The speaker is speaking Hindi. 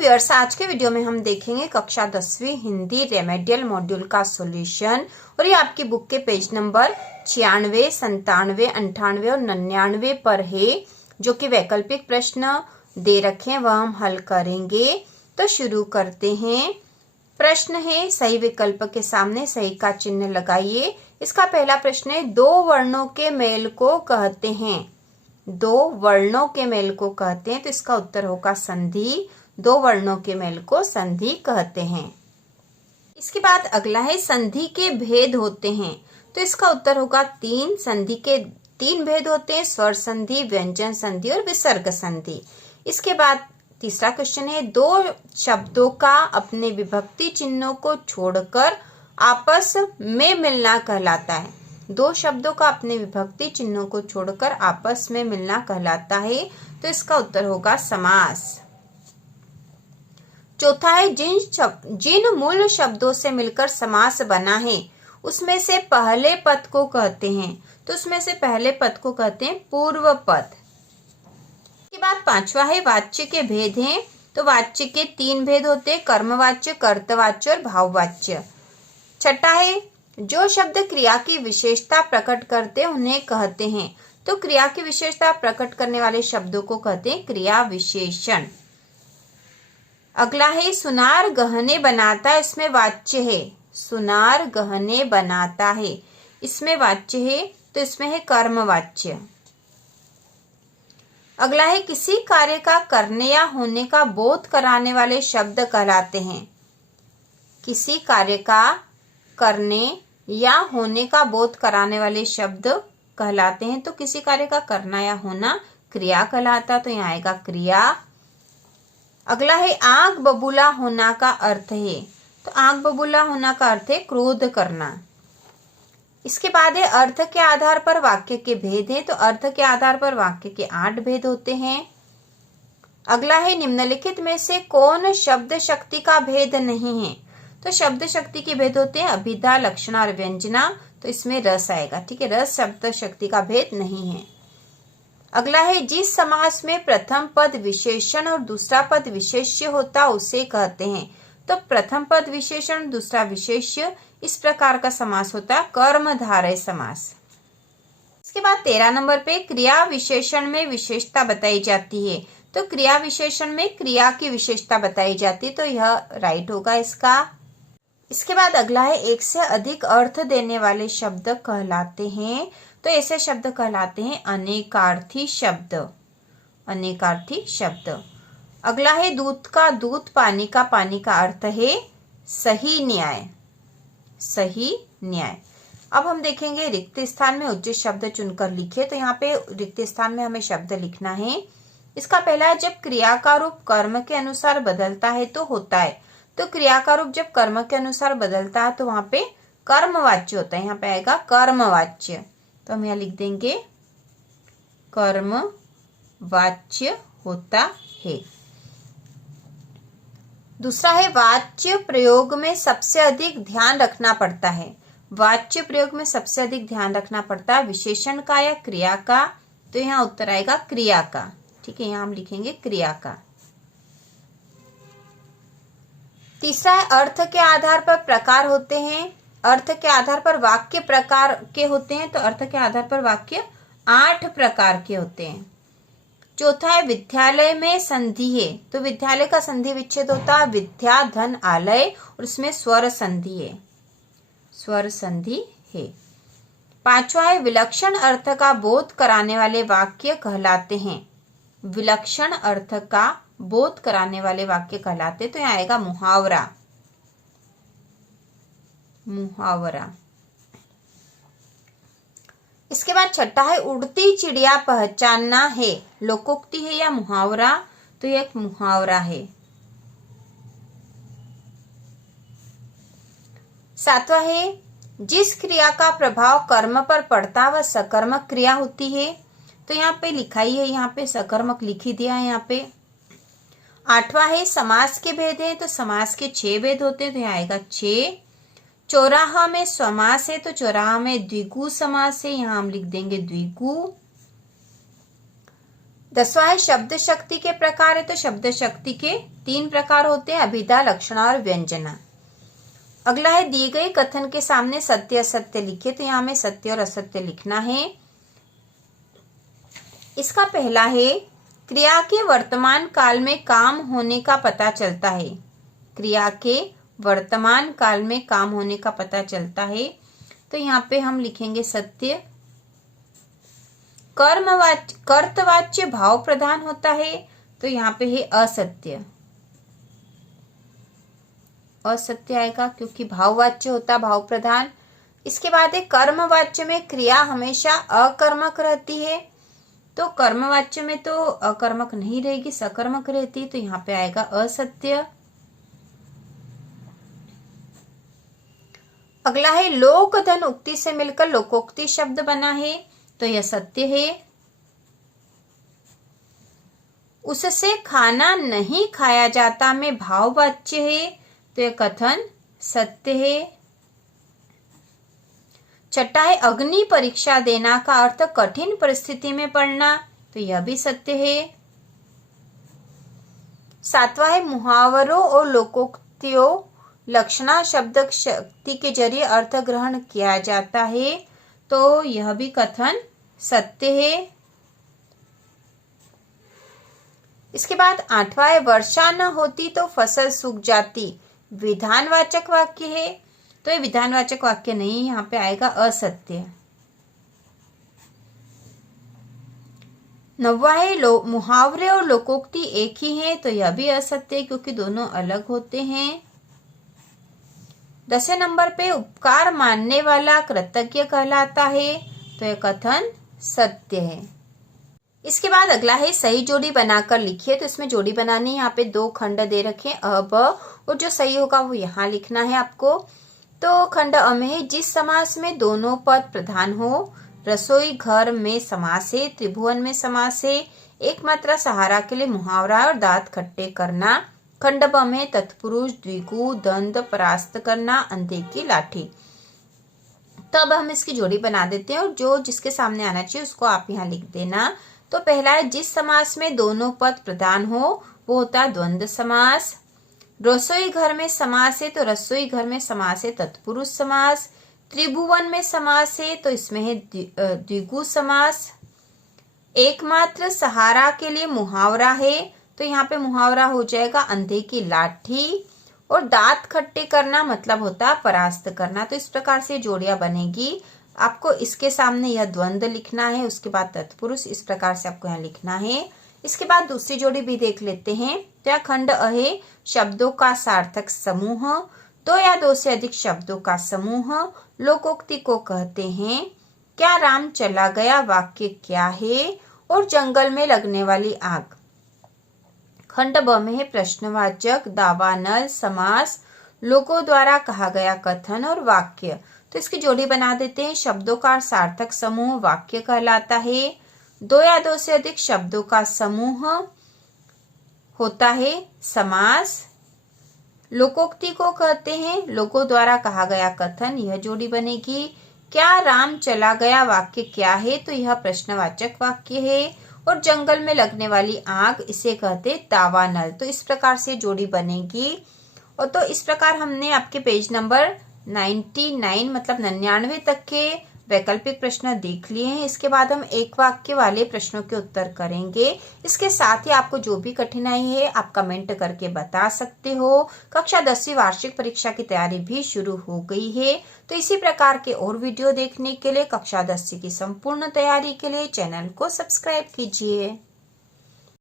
व्यूअर्स, आज के वीडियो में हम देखेंगे कक्षा 10वीं हिंदी रेमेडियल मॉड्यूल का सॉल्यूशन। और ये आपकी बुक के पेज नंबर 96, 97, 98 और 99 पर है, जो कि वैकल्पिक प्रश्न दे रखे हैं, वह हम हल करेंगे। तो शुरू करते हैं। प्रश्न है, सही विकल्प के सामने सही का चिन्ह लगाइए। इसका पहला प्रश्न है, दो वर्णों के मेल को कहते हैं। दो वर्णों के मेल को कहते हैं, तो इसका उत्तर होगा संधि। दो वर्णों के मेल को संधि कहते हैं। इसके बाद अगला है, संधि के भेद होते हैं, तो इसका उत्तर होगा तीन। संधि के तीन भेद होते हैं, स्वर संधि, व्यंजन संधि और विसर्ग संधि। इसके बाद तीसरा क्वेश्चन है, दो शब्दों का अपने विभक्ति चिन्हों को छोड़कर आपस में मिलना कहलाता है। दो शब्दों का अपने विभक्ति चिन्हों को छोड़कर आपस में मिलना कहलाता है, तो इसका उत्तर होगा समास। चौथा है, जिन मूल शब्दों से मिलकर समास बना है उसमें से पहले पद को कहते हैं, तो उसमें से पहले पद को कहते हैं पूर्व पद। इसके बाद पांचवा है, वाच्य के भेद हैं, तो वाच्य के तीन भेद होते हैं, कर्मवाच्य, कर्तवाच्य और भाववाच्य। छठा है, जो शब्द क्रिया की विशेषता प्रकट करते उन्हें कहते हैं, तो क्रिया की विशेषता प्रकट करने वाले शब्दों को कहते हैं क्रिया विशेषण। अगला है, सुनार गहने बनाता है, इसमें वाच्य है। सुनार गहने बनाता है, इसमें वाच्य है, तो इसमें है कर्मवाच्य। अगला है, किसी कार्य का करने या होने का बोध कराने वाले शब्द कहलाते हैं। किसी कार्य का करने या होने का बोध कराने वाले शब्द कहलाते हैं, तो किसी कार्य का करना या होना क्रिया कहलाता, तो यहाँ आएगा क्रिया। अगला है, आंख बबूला होना का अर्थ है, तो आंख बबूला होना का अर्थ है क्रोध करना। इसके बाद है, अर्थ के आधार पर वाक्य के भेद है, तो अर्थ के आधार पर वाक्य के 8 भेद होते हैं। अगला है, निम्नलिखित में से कौन शब्द शक्ति का भेद नहीं है, तो शब्द शक्ति के भेद होते हैं अभिधा, लक्षणा और व्यंजना, तो इसमें रस आएगा। ठीक है, रस शब्द शक्ति का भेद नहीं है। अगला है, जिस समास में प्रथम पद विशेषण और दूसरा पद विशेष्य होता उसे कहते हैं, तो प्रथम पद विशेषण, दूसरा विशेष्य, इस प्रकार का समास होता है कर्मधारय समास। इसके बाद 13 नंबर पे, क्रिया विशेषण में विशेषता बताई जाती है, तो क्रिया विशेषण में क्रिया की विशेषता बताई जाती है, तो यह राइट होगा इसका। इसके बाद अगला है, एक से अधिक अर्थ देने वाले शब्द कहलाते हैं, तो ऐसे शब्द कहलाते हैं अनेकार्थी शब्द। अनेकार्थी शब्द। अगला है, दूध का दूध, पानी का पानी का अर्थ है सही न्याय। सही न्याय। अब हम देखेंगे, रिक्त स्थान में उचित शब्द चुनकर लिखे, तो यहाँ पे रिक्त स्थान में हमें शब्द लिखना है। इसका पहला है, जब क्रिया का रूप कर्म के अनुसार बदलता है तो होता है, तो क्रिया का रूप जब कर्म के अनुसार बदलता है तो वहां पे कर्मवाच्य होता है। यहाँ पे आएगा कर्मवाच्य, तो हम यहाँ लिख देंगे कर्मवाच्य होता है। दूसरा है, वाच्य प्रयोग में सबसे अधिक ध्यान रखना पड़ता है। वाच्य प्रयोग में सबसे अधिक ध्यान रखना पड़ता है विशेषण का या क्रिया का, तो यहाँ उत्तर आएगा क्रिया का। ठीक है, यहाँ हम लिखेंगे क्रिया का। तीसरा है, अर्थ के आधार पर प्रकार होते हैं। अर्थ के आधार पर वाक्य प्रकार के होते हैं, तो अर्थ के आधार पर वाक्य 8 प्रकार के होते हैं। चौथा है, विद्यालय में संधि है, तो विद्यालय का संधि विच्छेद होता है विद्या धन आलय, और उसमें स्वर संधि है। स्वर संधि है। पांचवा है, विलक्षण अर्थ का बोध कराने वाले वाक्य कहलाते हैं। विलक्षण अर्थ का बोध कराने वाले वाक्य कहलाते, तो यहाँ आएगा मुहावरा। मुहावरा। इसके बाद छठा है, उड़ती चिड़िया पहचानना है, लोकोक्ति है या मुहावरा, तो यह एक मुहावरा है। सातवां है, जिस क्रिया का प्रभाव कर्म पर पड़ता वह सकर्मक क्रिया होती है, तो यहाँ पे लिखाई है, यहाँ पे सकर्मक लिखी दिया है यहाँ पे। आठवां है, समास के भेद हैं, तो समास के 6 भेद होते हैं, तो यहाँ आएगा 6। चौराहा में समास है, तो चौराहा में द्विगु समास है, यहाँ हम लिख देंगे द्विगु। 10वां है शब्द शक्ति के प्रकार है। तो शब्द शक्ति के 3 प्रकार होते हैं, अभिधा, लक्षणा और व्यंजना। अगला है दिए गए कथन के सामने सत्य असत्य लिखे। तो यहाँ हमें सत्य और असत्य लिखना है। इसका पहला है क्रिया के वर्तमान काल में काम होने का पता चलता है। क्रिया के वर्तमान काल में काम होने का पता चलता है। तो यहाँ पे हम लिखेंगे सत्य। कर्तवाच्य भाव प्रधान होता है। तो यहाँ पे है असत्य। असत्य आएगा क्योंकि भाववाच्य होता भाव प्रधान। इसके बाद है कर्मवाच्य में क्रिया हमेशा अकर्मक रहती है। तो कर्मवाच्य में तो अकर्मक नहीं रहेगी, सकर्मक रहती। तो यहाँ पे आएगा असत्य। अगला है लोक धन उक्ति से मिलकर लोकोक्ति शब्द बना है। तो यह सत्य है। उससे खाना नहीं खाया जाता में भाववाच्य है। तो यह कथन सत्य है। छठा है अग्नि परीक्षा देना का अर्थ कठिन परिस्थिति में पड़ना। तो यह भी सत्य है। 7वां है मुहावरों और लोकोक्तियों लक्षणा शब्द शक्ति के जरिए अर्थ ग्रहण किया जाता है। तो यह भी कथन सत्य है। इसके बाद 8वां है वर्षा न होती तो फसल सूख जाती। विधानवाचक वाक्य है। तो ये विधानवाचक वाक्य नहीं, यहाँ पे आएगा असत्य। 9वां है मुहावरे और लोकोक्ति एक ही है। तो यह भी असत्य क्योंकि दोनों अलग होते हैं। 10वें नंबर पे उपकार मानने वाला कृतज्ञ कहलाता है। तो यह कथन सत्य है। इसके बाद अगला है सही जोड़ी बनाकर लिखिए। तो इसमें जोड़ी बनानी, यहाँ पे 2 खंड दे रखे अ ब, और जो सही होगा वो यहाँ लिखना है आपको। तो खंड अ में है जिस समास में दोनों पद प्रधान हो। रसोई घर में समास है। त्रिभुवन में समास है। एक मात्रा सहारा के लिए मुहावरा और दांत खट्टे करना। खंड ब में तत्पुरुष, द्विगु, दंड, परास्त करना, अंधे की लाठी। तो अब हम इसकी जोड़ी बना देते हैं और जो जिसके सामने आना चाहिए उसको आप यहाँ लिख देना। तो पहला है जिस समास में दोनों पद प्रधान हो वो होता है द्वंद्व समास। रसोई घर में समास है तो रसोई घर में समास है तत्पुरुष समास। त्रिभुवन में समास है तो इसमें है द्विगु समास। एकमात्र सहारा के लिए मुहावरा है। तो यहाँ पे मुहावरा हो जाएगा अंधे की लाठी। और दांत खट्टे करना मतलब होता है परास्त करना। तो इस प्रकार से जोड़ियां बनेगी। आपको इसके सामने यह द्वंद्व लिखना है, उसके बाद तत्पुरुष, इस प्रकार से आपको यहाँ लिखना है। इसके बाद दूसरी जोड़ी भी देख लेते हैं। तो यह खंड अ है शब्दों का सार्थक समूह। 2 या 2 से अधिक शब्दों का समूह लोकोक्ति को कहते हैं। क्या राम चला गया वाक्य क्या है। और जंगल में लगने वाली आग। खंड ब में है प्रश्नवाचक, दावानल, समास, लोगों द्वारा कहा गया कथन और वाक्य। तो इसकी जोड़ी बना देते हैं। शब्दों का सार्थक समूह वाक्य कहलाता है। 2 या 2 से अधिक शब्दों का समूह होता है समास। लोकोक्ति को कहते हैं लोगों द्वारा कहा गया कथन। यह जोड़ी बनेगी। क्या राम चला गया वाक्य क्या है। तो यह प्रश्नवाचक वाक्य है। और जंगल में लगने वाली आग इसे कहते दावानल। तो इस प्रकार से जोड़ी बनेगी। और तो इस प्रकार हमने आपके पेज नंबर 99 मतलब 99 तक के वैकल्पिक प्रश्न देख लिए हैं। इसके बाद हम एक वाक्य वाले प्रश्नों के उत्तर करेंगे। इसके साथ ही आपको जो भी कठिनाई है आप कमेंट करके बता सकते हो। कक्षा 10वीं वार्षिक परीक्षा की तैयारी भी शुरू हो गई है। तो इसी प्रकार के और वीडियो देखने के लिए कक्षा 10वीं की संपूर्ण तैयारी के लिए चैनल को सब्सक्राइब कीजिए।